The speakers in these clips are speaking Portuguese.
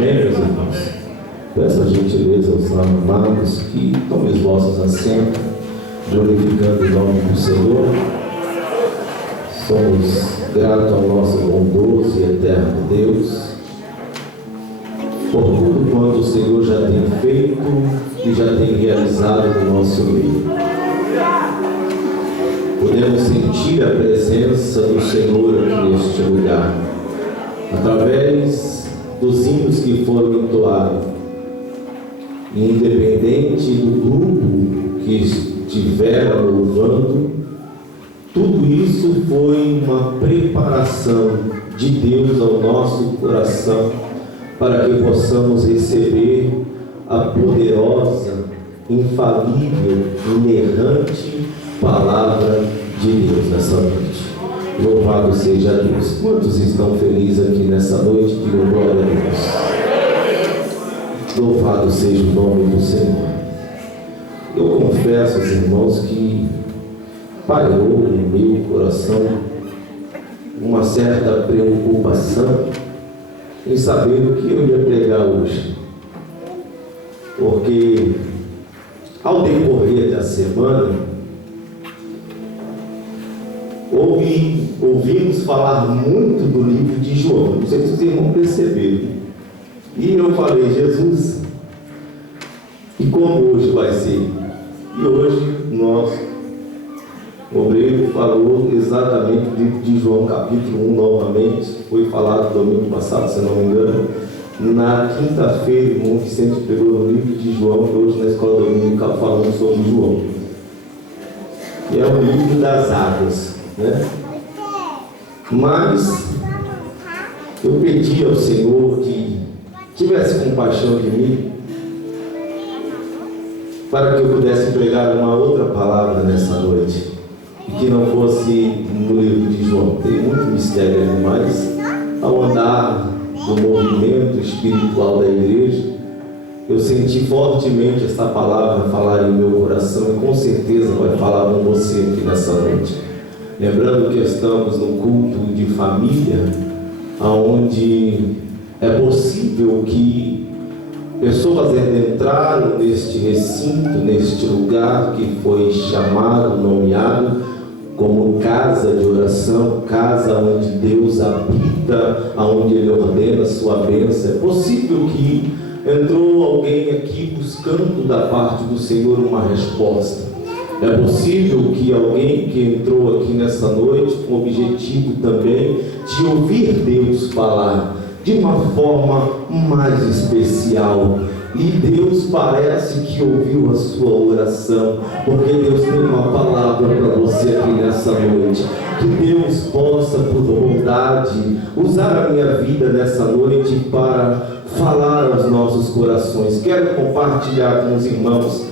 Amém, meus irmãos? Peço a gentileza aos amados que tomem os vossos assentos, glorificando o nome do Senhor. Somos gratos ao nosso bondoso e eterno Deus por tudo quanto o Senhor já tem feito e já tem realizado no nosso meio. Podemos sentir a presença do Senhor aqui neste lugar, através dos hinos que foram entoados, independente do grupo que estiver louvando. Tudo isso foi uma preparação de Deus ao nosso coração, para que possamos receber a poderosa, infalível, inerrante palavra de Deus nessa noite. Louvado seja Deus. Quantos estão felizes aqui nessa noite? Digam glória a Deus. Louvado seja o nome do Senhor. Eu confesso aos irmãos que pairou no meu coração uma certa preocupação em saber o que eu ia pregar hoje, porque ao decorrer da semana ouvimos falar muito do livro de João. Não sei se os irmãos perceberam, e eu falei: Jesus, e como hoje vai ser? E hoje o obreiro falou exatamente do livro de João, capítulo 1, novamente. Foi falado domingo passado, se não me engano. Na quinta-feira, o irmão Vicente pegou no livro de João, que hoje na escola dominical falando sobre João. E é o livro das águas, né? Mas eu pedi ao Senhor que tivesse compaixão de mim, para que eu pudesse pregar uma outra palavra nessa noite, e que não fosse no livro de João. Tem muito mistério ali, mas ao andar do movimento espiritual da igreja, eu senti fortemente essa palavra falar em meu coração, e com certeza vai falar com você aqui nessa noite. Lembrando que estamos no culto de família, onde é possível que pessoas entraram neste recinto, neste lugar que foi chamado, nomeado como casa de oração, casa onde Deus habita, onde Ele ordena a sua bênção. É possível que entrou alguém aqui buscando da parte do Senhor uma resposta. É possível que alguém que entrou aqui nessa noite com o objetivo também de ouvir Deus falar de uma forma mais especial. E Deus parece que ouviu a sua oração, porque Deus tem uma palavra para você aqui nessa noite. Que Deus possa, por bondade, usar a minha vida nessa noite para falar aos nossos corações. Quero compartilhar com os irmãos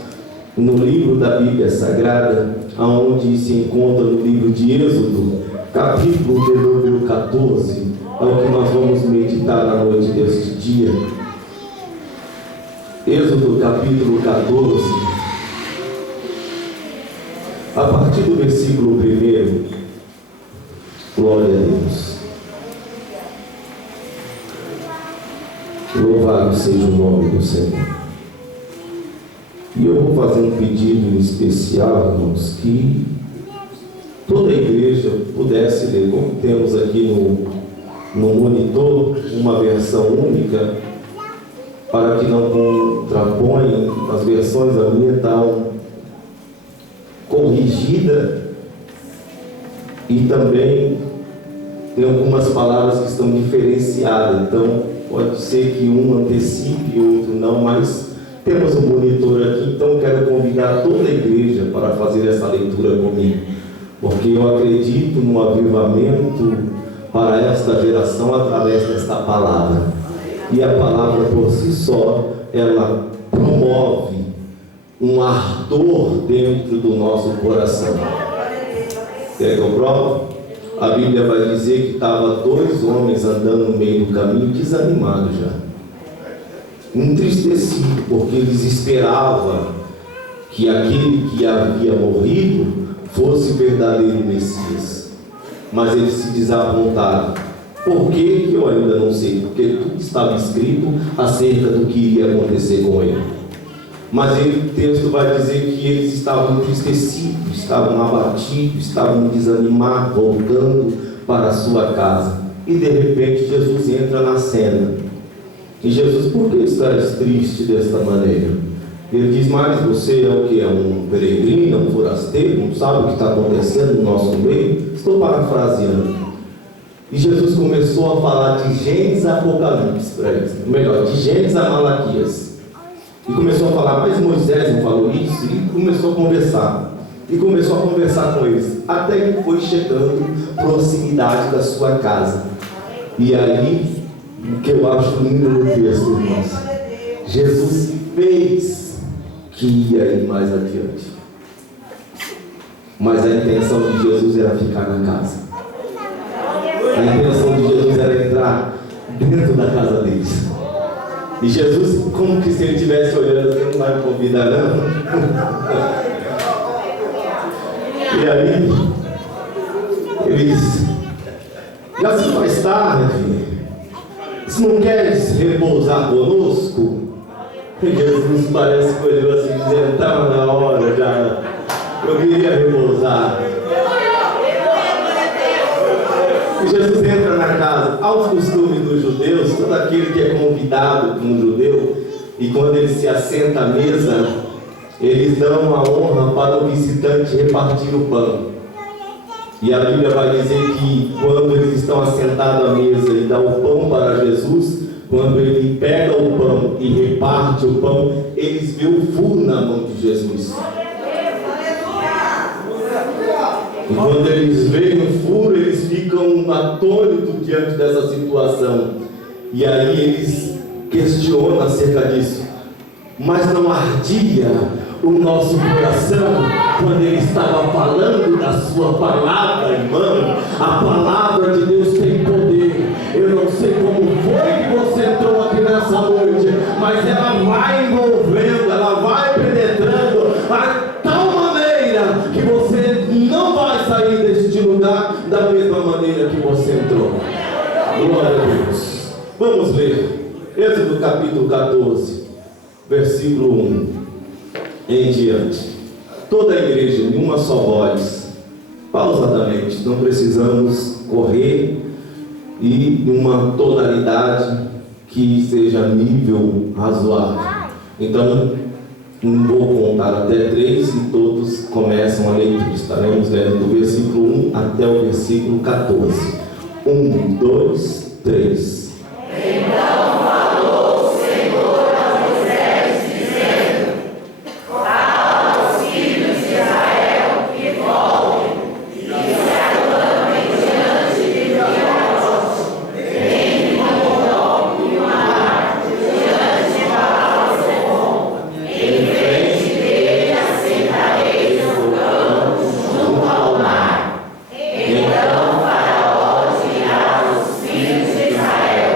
no livro da Bíblia Sagrada, onde se encontra no livro de Êxodo, capítulo de número 14, é o que nós vamos meditar na noite deste dia. Êxodo capítulo 14, a partir do versículo 1, glória a Deus. Louvado seja o nome do Senhor. E eu vou fazer um pedido em especial, irmãos, que toda a igreja pudesse ler, como temos aqui no monitor, uma versão única, para que não contraponham as versões. A minha está corrigida, e também tem algumas palavras que estão diferenciadas, então pode ser que um antecipe e o outro não, mas temos um monitor aqui, então quero convidar toda a igreja para fazer essa leitura comigo, porque eu acredito no avivamento para esta geração através desta palavra. E a palavra por si só, ela promove um ardor dentro do nosso coração. Quer que eu prove? A Bíblia vai dizer que estavam 2 homens andando no meio do caminho, desanimados já, entristecidos, porque eles esperavam que aquele que havia morrido fosse verdadeiro Messias, mas eles se desapontaram, Por que eu ainda não sei? Porque tudo estava escrito acerca do que iria acontecer com ele. Mas o texto vai dizer que eles estavam entristecidos, estavam abatidos, estavam desanimados, voltando para a sua casa. E de repente Jesus entra na cena. E Jesus, por que estás triste desta maneira? Ele diz, mas você é o que? É um peregrino, um forasteiro, não sabe o que está acontecendo no nosso meio? Estou parafraseando. E Jesus começou a falar de Gênesis a Apocalipse para eles. Melhor, de Gênesis a Malaquias. E começou a falar, mas Moisés não falou isso? E começou a conversar. E começou a conversar com eles. Até que foi chegando proximidade da sua casa. E aí, o que eu acho lindo no texto, irmãos, Jesus fez que ia ir mais adiante. Mas a intenção de Jesus era ficar na casa. A intenção de Jesus era entrar dentro da casa deles. E Jesus, como que se ele estivesse olhando, você não vai me convidar não? E aí, ele disse, já se faz tarde, se não queres repousar conosco? E Jesus parece que olhou assim, dizendo, estava na hora já, eu queria repousar. E Jesus entra na casa. Aos costumes dos judeus, todo aquele que é convidado como judeu, e quando ele se assenta à mesa, eles dão a honra para o visitante repartir o pão. E a Bíblia vai dizer que quando eles estão assentados à mesa e dá o pão para Jesus, quando ele pega o pão e reparte o pão, eles veem o furo na mão de Jesus. E quando eles veem o furo, eles ficam atônitos diante dessa situação. E aí eles questionam acerca disso. Mas não ardia o nosso coração quando ele estava falando da sua palavra, irmão? A palavra de Deus tem poder. Eu não sei como foi que você entrou aqui nessa noite, mas ela vai envolvendo, ela vai penetrando a tal maneira que você não vai sair deste lugar da mesma maneira que você entrou. Glória a Deus. Vamos ler Êxodo capítulo 14, versículo 1 em diante. Toda a igreja em uma só voz, pausadamente, não precisamos correr, e em uma tonalidade que seja nível razoável. Então, não vou contar até 3 e todos começam a leitura. Estaremos lendo do versículo 1 até o versículo 14. 1, 2, 3. Então falou o Senhor a Moisés, dizendo: fala aos filhos de Israel que voltem e se aclamem diante de mim a norte, entre Mordom e o mar, diante de Baal-Zephon. Em frente dele assentareis o campo junto ao mar. Então Faraó dirá aos filhos de Israel: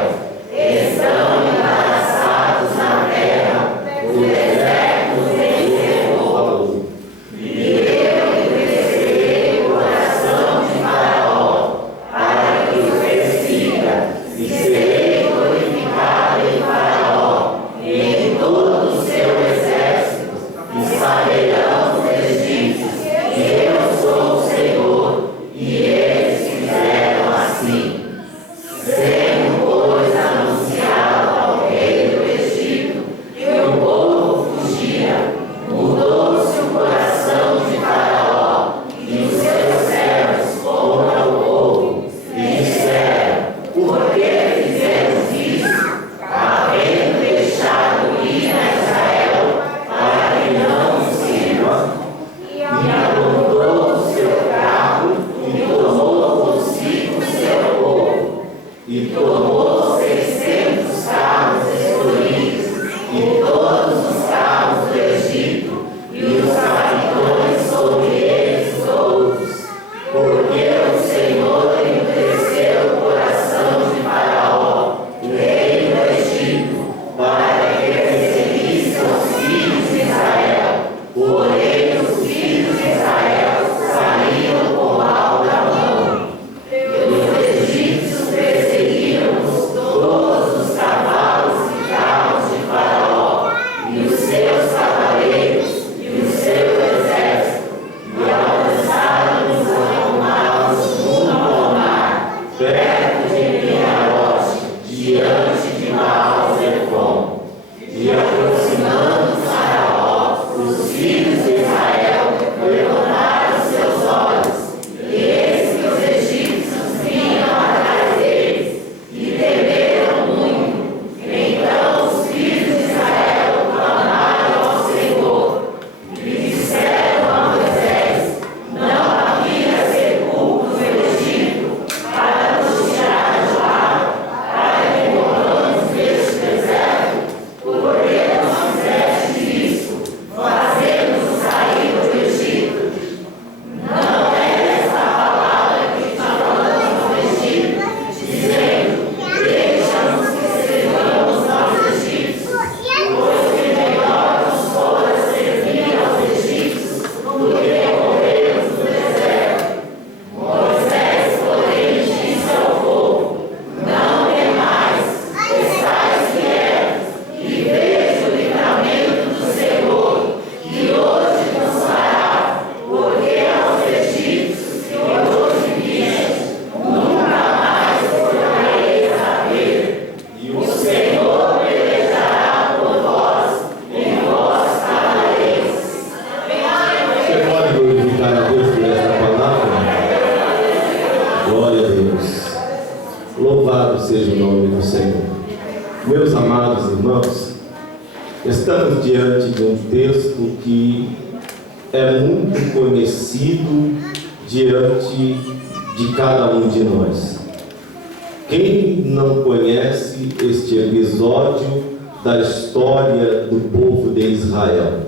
irmãos, estamos diante de um texto que é muito conhecido diante de cada um de nós. Quem não conhece este episódio da história do povo de Israel?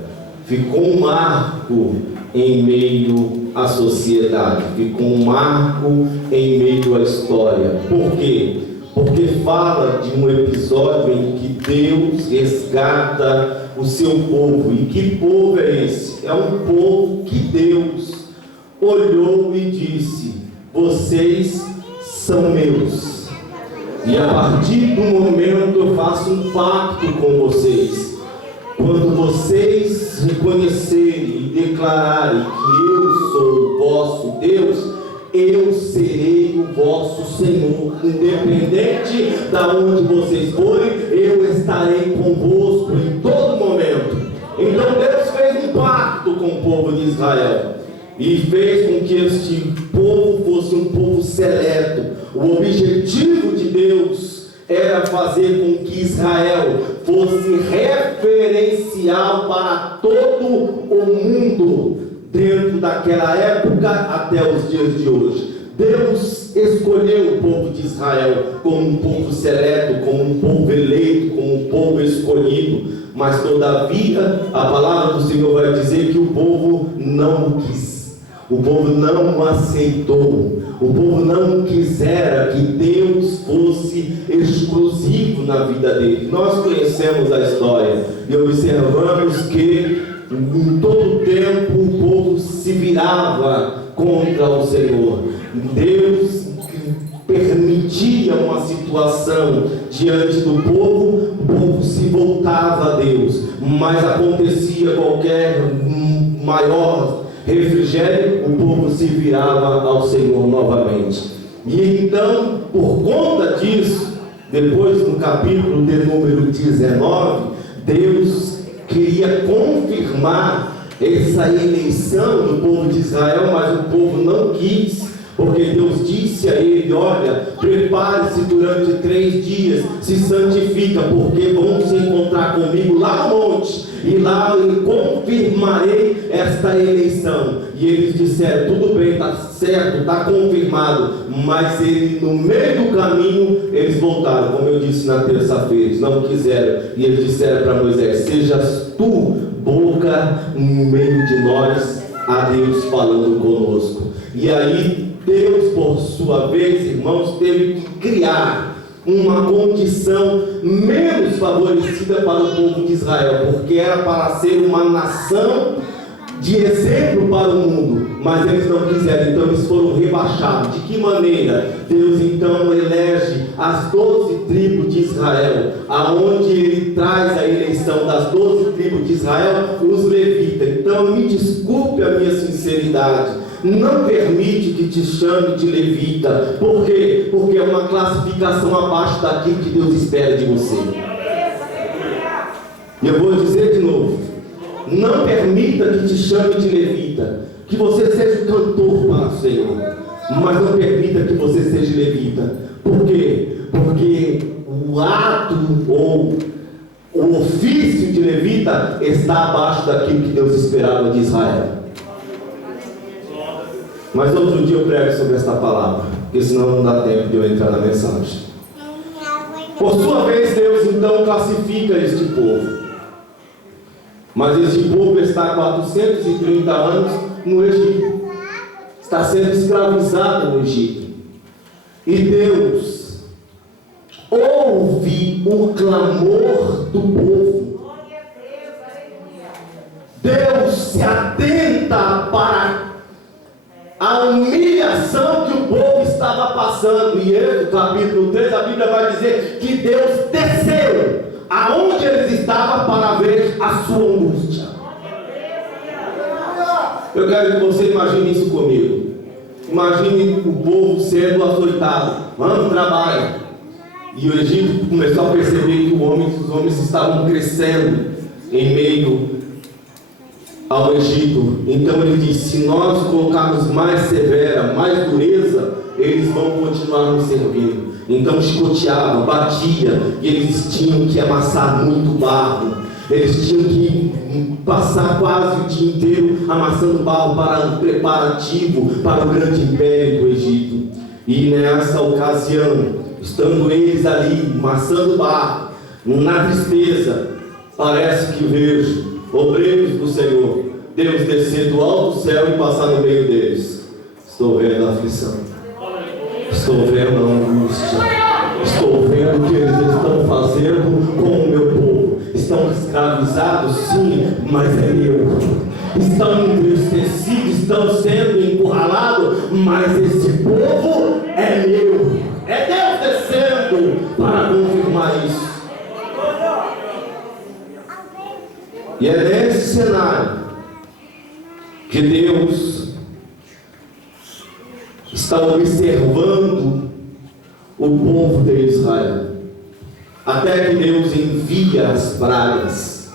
Ficou um marco em meio à sociedade, ficou um marco em meio à história. Por quê? Porque fala de um episódio em que Deus resgata o seu povo. E que povo é esse? É um povo que Deus olhou e disse: vocês são meus. E a partir do momento eu faço um pacto com vocês. Quando vocês reconhecerem e declararem que eu sou o vosso Deus, eu serei o vosso Senhor. Independente da onde vocês forem, eu estarei convosco em todo momento. Então Deus fez um pacto com o povo de Israel e fez com que este povo fosse um povo seleto. O objetivo de Deus era fazer com que Israel fosse referencial para todo o mundo, dentro daquela época até os dias de hoje. Deus escolheu o povo de Israel como um povo seleto, como um povo eleito, como um povo escolhido, mas todavia a palavra do Senhor vai dizer que o povo não o quis, o povo não o aceitou, o povo não quisera que Deus fosse exclusivo na vida dele. Nós conhecemos a história e observamos que em todo tempo o povo se virava contra o Senhor. Deus permitia uma situação diante do povo, o povo se voltava a Deus, mas acontecia qualquer maior refrigério, o povo se virava ao Senhor novamente. E então, por conta disso, depois no capítulo de número 19, Deus queria confirmar essa eleição do povo de Israel, mas o povo não quis, porque Deus disse a ele: olha, prepare-se durante 3 dias, se santifica, porque vão se encontrar comigo lá no monte, e lá eu confirmarei esta eleição. E eles disseram: tudo bem, está certo, está confirmado. Mas ele, no meio do caminho, eles voltaram, como eu disse na terça-feira, eles não quiseram. E eles disseram para Moisés: sejas tu boca no meio de nós, a Deus falando conosco. E aí Deus, por sua vez, irmãos, teve que criar uma condição menos favorecida para o povo de Israel, porque era para ser uma nação de exemplo para o mundo, mas eles não quiseram, então eles foram rebaixados. De que maneira? Deus então elege as 12 tribos de Israel, aonde ele traz a eleição das 12 tribos de Israel, os levitas. Então me desculpe a minha sinceridade, não permite que te chame de levita. Por quê? Porque é uma classificação abaixo daquilo que Deus espera de você. E eu vou dizer de novo: não permita que te chame de levita, que você seja o cantor para o Senhor, mas não permita que você seja levita. Por quê? Porque o ato ou o ofício de levita está abaixo daquilo que Deus esperava de Israel. Mas outro dia eu prego sobre esta palavra, porque senão não dá tempo de eu entrar na mensagem. Por sua vez, Deus então classifica este povo. Mas este povo está há 430 anos no Egito, está sendo escravizado no Egito. E Deus ouve o clamor do povo. Deus se atenta para a humilhação que o povo estava passando. E Êxodo capítulo 3, a Bíblia vai dizer que Deus desceu aonde eles estavam para ver a sua angústia. Eu quero que você imagine isso comigo. Imagine o povo sendo açoitado. Vamos, trabalha. E o Egito começou a perceber que os homens estavam crescendo em meio ao Egito. Então ele disse: se nós colocarmos mais severa, mais dureza, eles vão continuar nos servindo. Então chicoteavam, batia, e eles tinham que amassar muito barro. Eles tinham que passar quase o dia inteiro amassando barro para um preparativo para o grande império do Egito. E nessa ocasião, estando eles ali amassando barro, na tristeza, parece que vejo obreiros do Senhor, Deus descer do alto céu e passar no meio deles. Estou vendo a aflição, estou vendo a angústia, estou vendo o que eles estão fazendo com o meu povo. Estão escravizados, sim, mas é meu. Estão entristecidos, estão sendo encurralados, mas esse povo é meu. É Deus descendo para confirmar isso. E é nesse cenário que Deus está observando o povo de Israel, até que Deus envia as pragas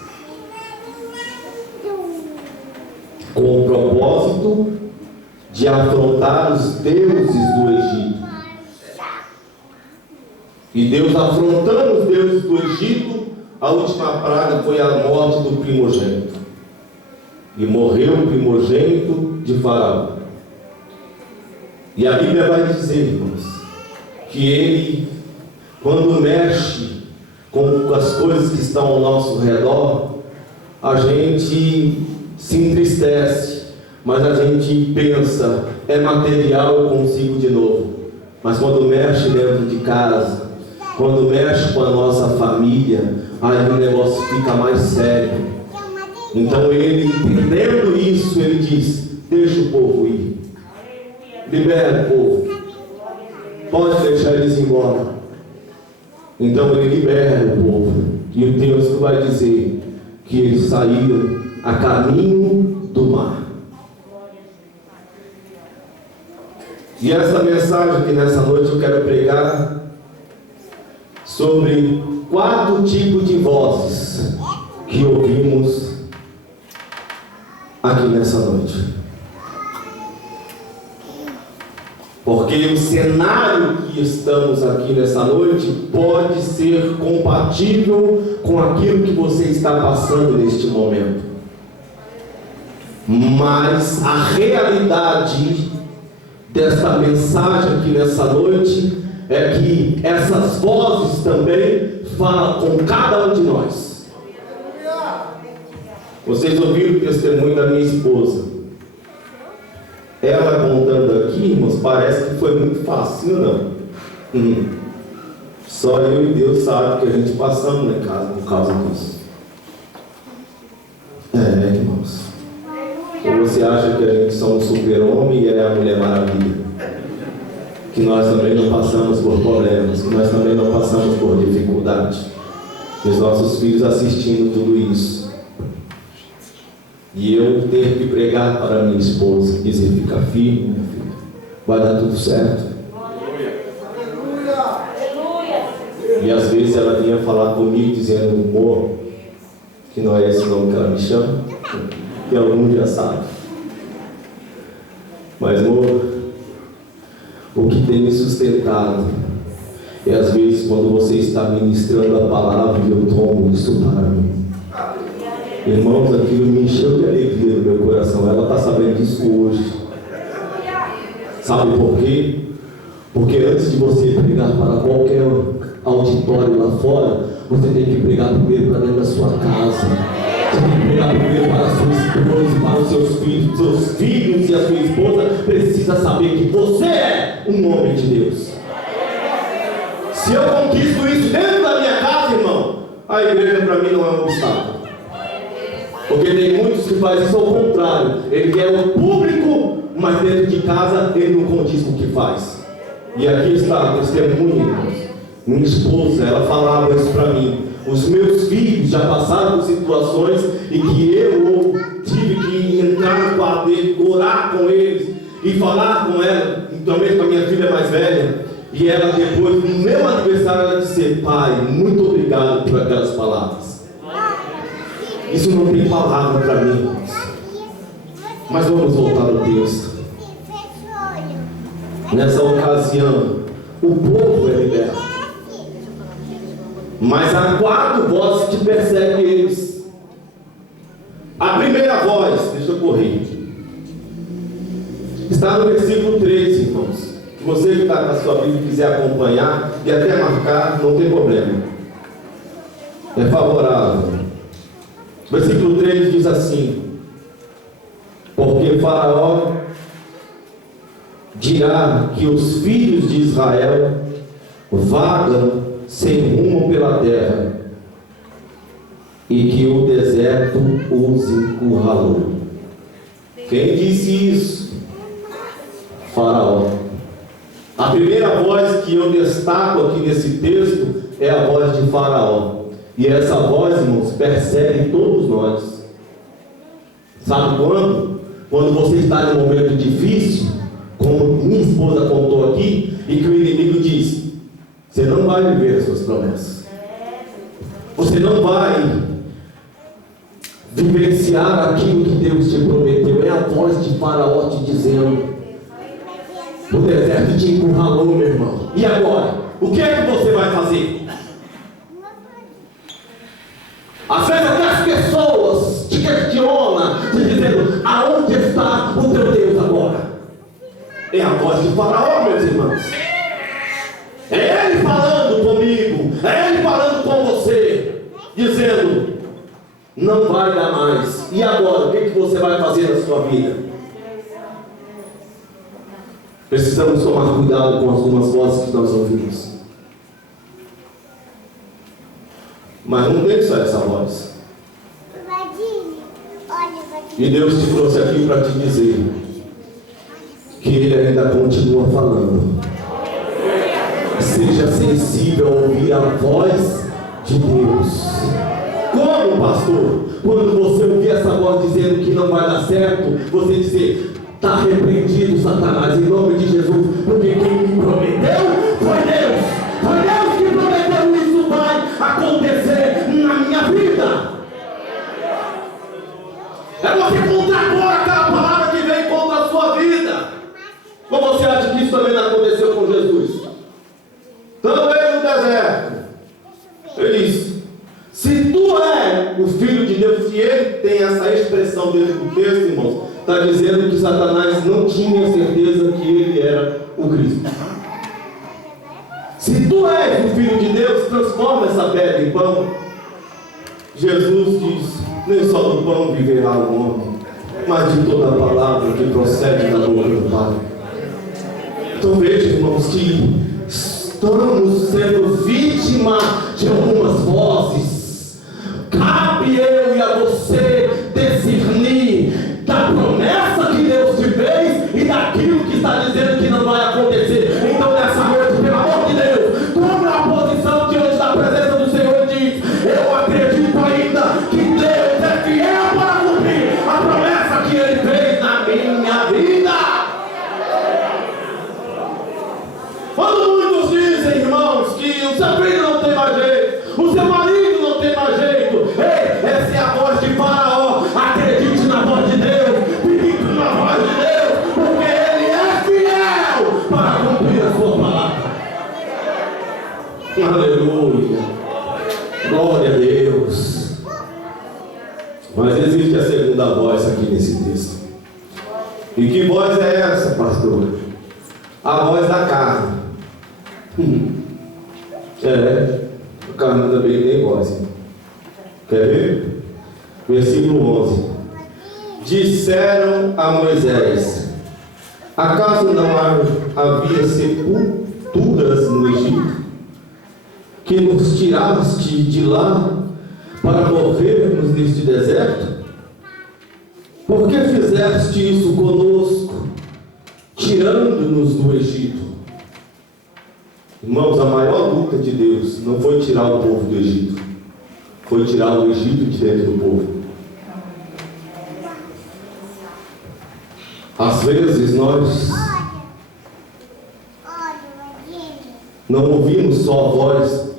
com o propósito de afrontar os deuses do Egito. E Deus afrontando os deuses do Egito, a última praga foi a morte do primogênito. E morreu o primogênito de Faraó. E a Bíblia vai dizer, irmãos, que ele, quando mexe com as coisas que estão ao nosso redor, a gente se entristece, mas a gente pensa, é material, eu consigo de novo. Mas quando mexe dentro de casa, quando mexe com a nossa família, aí o negócio fica mais sério. Então ele, entendendo isso, ele diz: deixa o povo ir, libera o povo, pode deixar eles ir embora. Então ele libera o povo, e o texto vai dizer que eles saíram a caminho do mar. E essa mensagem que nessa noite eu quero pregar sobre 4 tipos de vozes que ouvimos aqui nessa noite. Porque o cenário que estamos aqui nessa noite pode ser compatível com aquilo que você está passando neste momento. Mas a realidade desta mensagem aqui nessa noite é que essas vozes também falam com cada um de nós. Vocês ouviram o testemunho da minha esposa. Ela contando aqui, irmãos, parece que foi muito fácil, não? Só eu e Deus sabem o que a gente passamos na casa por causa disso. Irmãos. Ou você acha que a gente são um super-homem e ela é a Mulher Maravilha? Que nós também não passamos por problemas, que nós também não passamos por dificuldade. Os nossos filhos assistindo tudo isso. E eu ter que pregar para minha esposa, dizer: fica firme, minha filha, vai dar tudo certo. E às vezes ela vinha falar comigo dizendo: amor, que não é esse nome que ela me chama, que algum já sabe. Mas amor, o que tem me sustentado é às vezes quando você está ministrando a palavra e eu tomo isso para mim. Irmãos, aquilo me encheu de alegria no meu coração. Ela está sabendo disso hoje. Sabe por quê? Porque antes de você pregar para qualquer auditório lá fora, você tem que pregar primeiro para dentro da sua casa. Você tem que pregar primeiro para a sua esposa, para os seus filhos. Seus filhos e a sua esposa precisam saber que você é um homem de Deus. Se eu conquisto isso dentro da minha casa, irmão, a igreja para mim não é um obstáculo. Porque tem muitos que fazem isso ao contrário. Ele quer o público, mas dentro de casa ele não condiz com o que faz. E aqui está a testemunha, irmãos. Minha esposa, ela falava isso para mim. Os meus filhos já passaram por situações em que eu tive que entrar no quarto dele, orar com eles e falar com ela, também com a minha filha mais velha. E ela depois, no meu aniversário, ela disse: pai, muito obrigado por aquelas palavras. Isso não tem palavra para mim, irmãos. Mas vamos voltar ao texto. Nessa ocasião, o povo é liberto. Mas há 4 vozes que perseguem eles. A primeira voz, deixa eu correr, está no versículo 3, irmãos. Se você que está com a sua Bíblia e quiser acompanhar e até marcar, não tem problema, é favorável. Versículo 3 diz assim: porque Faraó dirá que os filhos de Israel vagam sem rumo pela terra, e que o deserto os encurralou. Quem disse isso? Faraó. A primeira voz que eu destaco aqui nesse texto é a voz de Faraó. E essa voz, irmãos, persegue todos nós. Sabe quando? Quando você está em um momento difícil, como minha esposa contou aqui, e que o inimigo diz: você não vai viver as suas promessas, você não vai vivenciar aquilo que Deus te prometeu. É a voz de Faraó te dizendo: o deserto te encurralou, meu irmão. E agora? O que é que você vai fazer? Às vezes até as pessoas te questionam, te dizendo: aonde está o teu Deus agora? É a voz de Faraó, meus irmãos. É ele falando comigo, é ele falando com você, dizendo: não vai dar mais. E agora, o que você vai fazer na sua vida? Precisamos tomar cuidado com algumas vozes que nós ouvimos. Mas não tem só essa voz. E Deus te trouxe aqui para te dizer que Ele ainda continua falando. Seja sensível a ouvir a voz de Deus. Como, pastor? Quando você ouvir essa voz dizendo que não vai dar certo, você dizer: está repreendido, Satanás, em nome de Jesus, porque quem me prometeu foi Deus. Foi Deus que prometeu, isso vai acontecer na minha vida. É você contrapor aquela palavra que vem contra a sua vida. Como você acha que isso também não aconteceu com Jesus? Estando ele no deserto, ele disse: se tu é o Filho de Deus, se ele tem essa expressão dentro do texto, irmãos, está dizendo que Satanás não tinha certeza que ele era o Cristo. Se tu és o Filho de Deus, transforma essa pedra em pão. Jesus diz: nem só do pão viverá o homem, mas de toda a palavra que procede da boca do Pai. Então veja, irmãos, que estamos sendo vítima de algumas vozes. Cabe eu e a você discernir da promessa que Deus te fez e daquilo que está dizendo que não vai acontecer. Então nessa noite, pelo amor de Deus, tome a posição diante da presença do Senhor e diz: eu acredito ainda que Deus é fiel para cumprir a promessa que Ele fez na minha vida. Quando muitos dizem, irmãos, que o seu filho não tem mais jeito, o seu marido não tem mais jeito, ei, essa é a voz de Faraó. Acredite na voz de Deus, fique na voz de Deus, porque Ele é fiel para cumprir a sua palavra. Aleluia, glória a Deus. Mas existe a segunda voz aqui nesse texto. E que voz é essa, pastor? A voz da carne. A carne também tem voz. Quer ver? Versículo 11. Disseram a Moisés: acaso não havia sepulturas no Egito, que nos tiraste de lá para morrermos neste deserto? Por que fizeste isso conosco, tirando-nos do Egito? Irmãos, a maior luta de Deus não foi tirar o povo do Egito, foi tirar o Egito de dentro do povo. Às vezes nós não ouvimos só a voz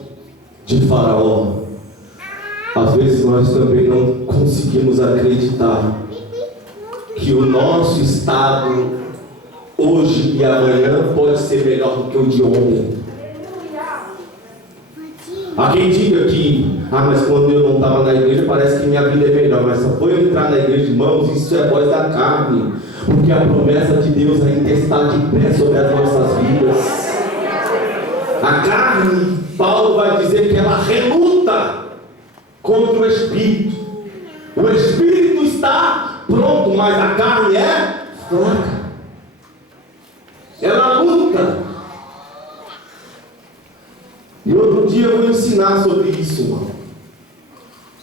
de Faraó, às vezes nós também não conseguimos acreditar que o nosso estado hoje e amanhã pode ser melhor do que o de ontem. Há quem diga que, mas quando eu não estava na igreja parece que minha vida é melhor, mas só foi eu entrar na igreja, irmãos, isso é voz da carne, porque a promessa de Deus ainda está de pé sobre as nossas vidas. A carne, Paulo vai dizer que ela reluta contra o Espírito. O Espírito está pronto, mas a carne é fraca. Ela luta. E outro dia eu vou ensinar sobre isso, irmão.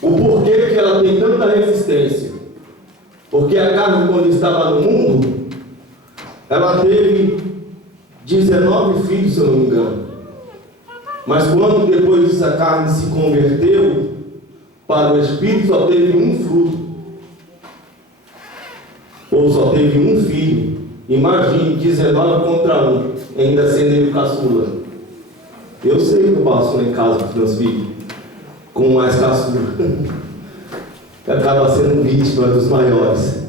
O porquê que ela tem tanta resistência. Porque a carne, quando estava no mundo, ela teve 19 filhos, se eu não me engano. Mas quando depois disso a carne se converteu para o Espírito, só teve um fruto. Ou só teve um filho. Imagine 19 contra 1, ainda sendo ele caçula. Eu sei que eu passo lá em casa com meus filhos, com mais caçula, que acaba sendo vítima dos maiores.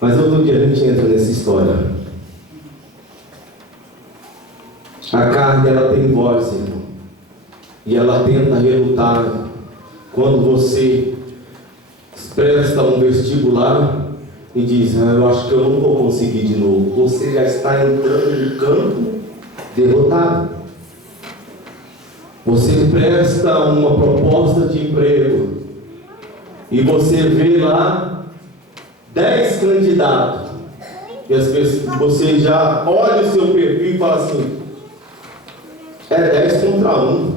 Mas outro dia a gente entra nessa história. A carne, ela tem voz, irmão, e ela tenta relutar. Quando você presta um vestibular e diz, eu acho que eu não vou conseguir de novo, você já está entrando no campo derrotado. Você presta uma proposta de emprego e você vê lá 10 candidatos e as pessoas, você já olha o seu perfil e fala assim, é 10 contra 1.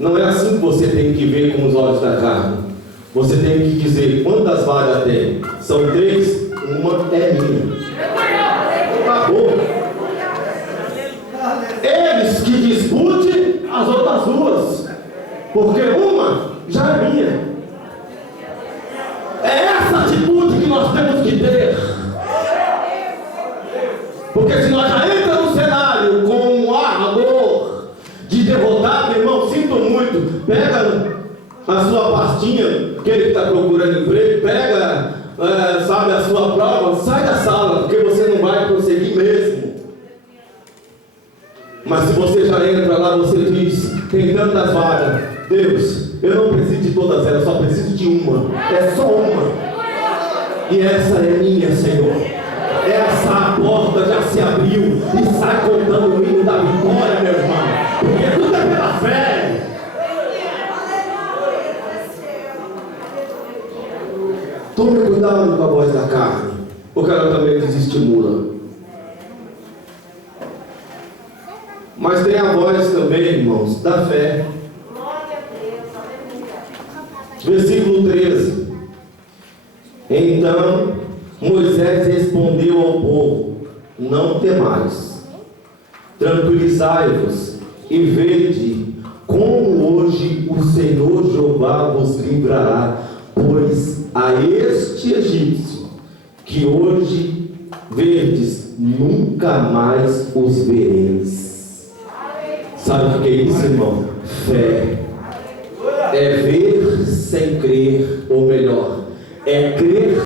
Não é assim que você tem que ver com os olhos da carne. Você tem que dizer quantas vagas tem. São 3, uma é minha. Acabou. Eles que discutem as outras duas, porque uma já é minha. É essa atitude que nós temos que ter. Porque se nós já entramos no cenário com um ardor de derrotar, meu irmão, sinto muito, pega a sua pastinha, aquele que está procurando emprego, pega, sabe, a sua prova, sai da sala, porque você não vai prosseguir mesmo. Mas se você já entra lá, você diz, tem tantas vagas, Deus, eu não preciso de todas elas, só preciso de uma, é só uma, e essa é minha, Senhor. Essa porta já se abriu e sai contando o hino da vitória, meu irmão, porque tudo é pela fé. Tome cuidado com a voz da carne, porque ela também desestimula. Mas tem a voz também, irmãos, da fé. Versículo 13. Então Moisés respondeu ao povo, não temais, tranquilizai-vos e vede como hoje o Senhor Jeová vos livrará, pois a este egípcio que hoje verdes, nunca mais os vereis. Sabe o que é isso, irmão? Fé é ver sem crer, ou melhor, é crer